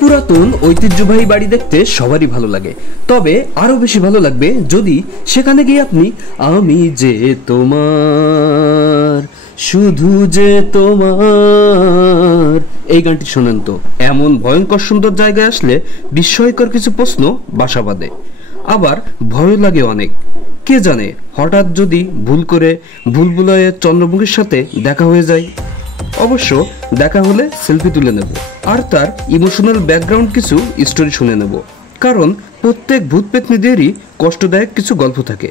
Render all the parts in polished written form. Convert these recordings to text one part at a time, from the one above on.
পুরাতন ঐতিহ্যবাহী বাড়ি দেখতে সবারই ভালো লাগে, তবে আরো বেশি ভালো লাগবে যদি সেখানে গিয়ে আপনি আমি যে তোমার, শুধু যে তোমার এই গানটি শোনেন। তো এমন ভয়ঙ্কর সুন্দর জায়গায় আসলে বিস্ময়কর কিছু প্রশ্ন বাসা বাঁধে, আবার ভয় লাগে অনেক। কে জানে হঠাৎ যদি ভুল করে ভুলভুলাইয়ের চন্দ্রমুখীর সাথে দেখা হয়ে যায়। অবশ্য দেখা হলে সেলফি তুলে নেব আর তার ইমোশনাল ব্যাকগ্রাউন্ড কিছু স্টোরি শুনে নেব, কারণ প্রত্যেক ভূত পেতনিদেরই কষ্টদায়ক কিছু গল্প থাকে।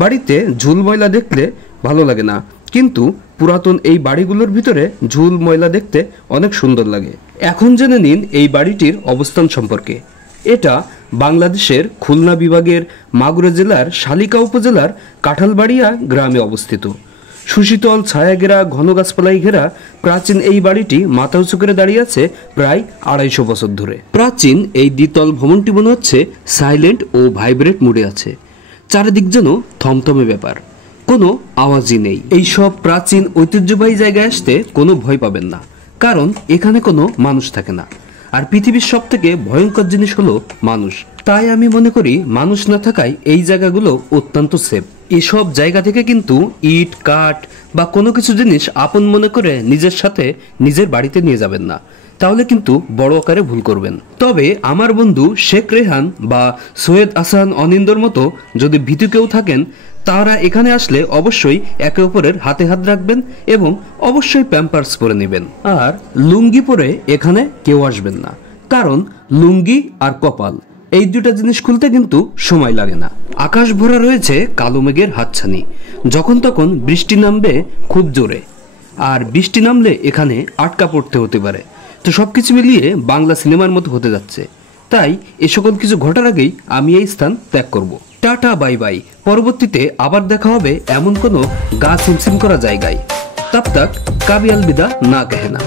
বাড়িতে ঝুল ময়লা দেখলে ভালো লাগে না, কিন্তু পুরাতন এই বাড়িগুলোর ভিতরে ঝুল ময়লা দেখতে অনেক সুন্দর লাগে। এখন জেনে নিন এই বাড়িটির অবস্থান সম্পর্কে। এটা বাংলাদেশের খুলনা বিভাগের মাগুরা জেলার শালিকা উপজেলার কাঁঠালবাড়িয়া গ্রামে অবস্থিত। সুশীতল ছায়া ঘেরা ঘন গাছপালাই ঘেরা প্রাচীন এই বাড়িটি মাথা উঁচু করে দাঁড়িয়ে আছে প্রায় 250 বছর ধরে। প্রাচীন এই দ্বিতল ভবনটি মনে হচ্ছে সাইলেন্ট ও ভাইব্রেট মুডে আছে। চারিদিক যেন থমথমে ব্যাপার, কোনো আওয়াজই নেই। এই সব প্রাচীন ঐতিহ্যবাহী জায়গায় আসতে কোনো ভয় পাবেন না, কারণ এখানে কোনো মানুষ থাকে না। আর পৃথিবীর সব থেকে ভয়ঙ্কর জিনিস হলো মানুষ। তাই আমি মনে করি মানুষ না থাকায় এই জায়গাগুলো অত্যন্ত সেফ। এসব জায়গা থেকে কিন্তু ইট কাঠ বা কোনো কিছু জিনিস আপন মনে করে নিজের সাথে নিজের বাড়িতে নিয়ে যাবেন না, তাহলে কিন্তু বড় আকারে ভুল করবেন। তবে আমার বন্ধু শেখ রেহান বা সৈয়দ আসান অনিন্দর মতো যদি ভীতু কেউ থাকেন, তারা এখানে আসলে অবশ্যই একে অপরের হাতে হাত রাখবেন এবং অবশ্যই প্যাম্পার্স পরে নেবেন। আর লুঙ্গি পরে এখানে কেউ আসবেন না, কারণ লুঙ্গি আর কপাল এই দুটা জিনিস খুলতে কিন্তু সময় লাগে না। আকাশ ভরা রয়েছে কালো মেঘের হাতছানি, যখন তখন বৃষ্টি নামবে খুব জোরে, আর বৃষ্টি নামলে এখানে আটকা পড়তে হতে পারে। তো সবকিছু মিলিয়ে বাংলা সিনেমার মতো হতে যাচ্ছে। তাই এ সকল কিছু ঘটার আগেই আমি এই স্থান ত্যাগ করব। Tata bye bye. পরবর্তীতে আবার দেখা হবে এমন কোনো গা সিমসিম করা জায়গায়। তব তক কাবি আলবিদা না কহেনা।